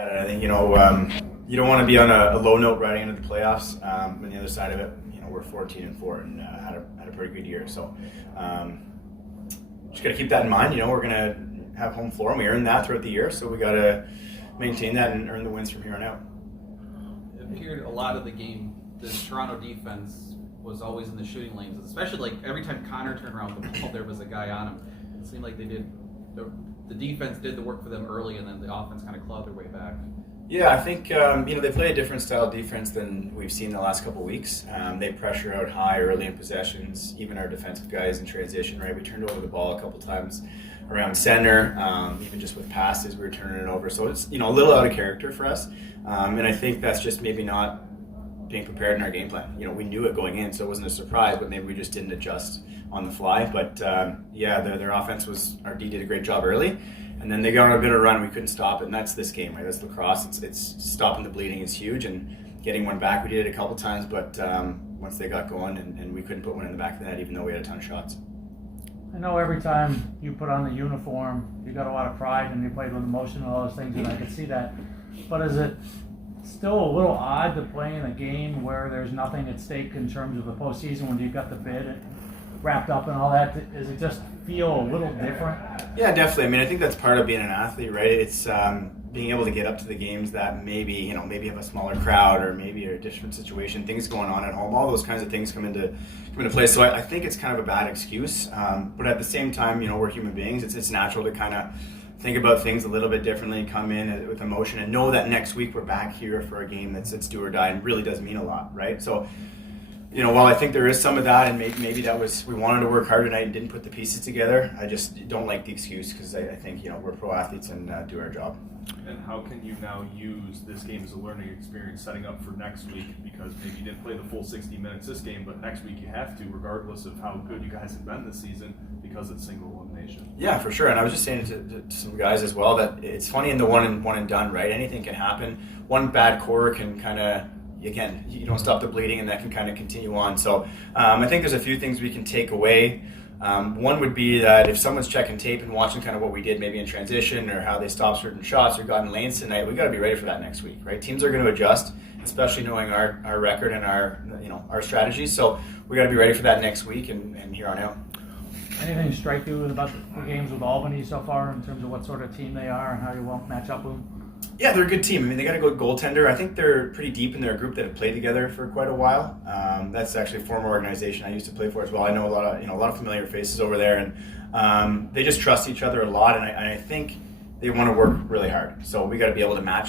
at it. I think, you don't want to be on a low note riding into the playoffs. On the other side of it, we're 14-4 and had a pretty good year. So just got to keep that in mind. We're going to have home floor, and we earned that throughout the year. So we got to maintain that and earn the wins from here on out. It appeared a lot of the game, the Toronto defense was always in the shooting lanes, especially like every time Connor turned around with the ball, there was a guy on him. It seemed like the defense did the work for them early, and then the offense kind of clawed their way back. Yeah, I think they play a different style of defense than we've seen the last couple of weeks. They pressure out high early in possessions, even our defensive guys in transition, right? We turned over the ball a couple times around center, even just with passes, we were turning it over. So it's, a little out of character for us. And I think that's just maybe not being prepared in our game plan. We knew it going in, so it wasn't a surprise, but maybe we just didn't adjust on the fly. But their offense our D did a great job early. And then they got on a bit of a run, we couldn't stop it, and that's this game, right? That's lacrosse. It's stopping the bleeding is huge, and getting one back, we did it a couple times, but once they got going, and we couldn't put one in the back of the net, even though we had a ton of shots. I know every time you put on the uniform, you got a lot of pride, and you played with emotion and all those things, and I could see that. But is it still a little odd to play in a game where there's nothing at stake in terms of the postseason when you've got the bid wrapped up and all that? Does it just feel a little different? Yeah, definitely. I think that's part of being an athlete, right? It's being able to get up to the games that maybe have a smaller crowd or maybe a different situation, things going on at home, all those kinds of things come into play. So I think it's kind of a bad excuse, but at the same time, we're human beings. It's natural to kind of think about things a little bit differently, come in with emotion, and know that next week we're back here for a game that's do or die and really does mean a lot, right? So while I think there is some of that, and maybe that was, we wanted to work hard tonight and didn't put the pieces together, I just don't like the excuse, because I think, we're pro athletes and do our job. And how can you now use this game as a learning experience setting up for next week? Because maybe you didn't play the full 60 minutes this game, but next week you have to, regardless of how good you guys have been this season, because it's single elimination. Yeah, for sure. And I was just saying to some guys as well that it's funny in the one and done, right? Anything can happen. One bad quarter can kind of, again, you don't stop the bleeding, and that can kind of continue on. So I think there's a few things we can take away. One would be that if someone's checking tape and watching kind of what we did maybe in transition or how they stopped certain shots or got in lanes tonight, we got to be ready for that next week, right? Teams are going to adjust, especially knowing our record and our strategies. So we got to be ready for that next week and here on out. Anything strike you about the games with Albany so far in terms of what sort of team they are and how you won't match up with them? Yeah, they're a good team. They got a good goaltender. I think they're pretty deep in their group that have played together for quite a while. That's actually a former organization I used to play for as well. I know a lot of familiar faces over there, and they just trust each other a lot. And I think they want to work really hard. So we got to be able to match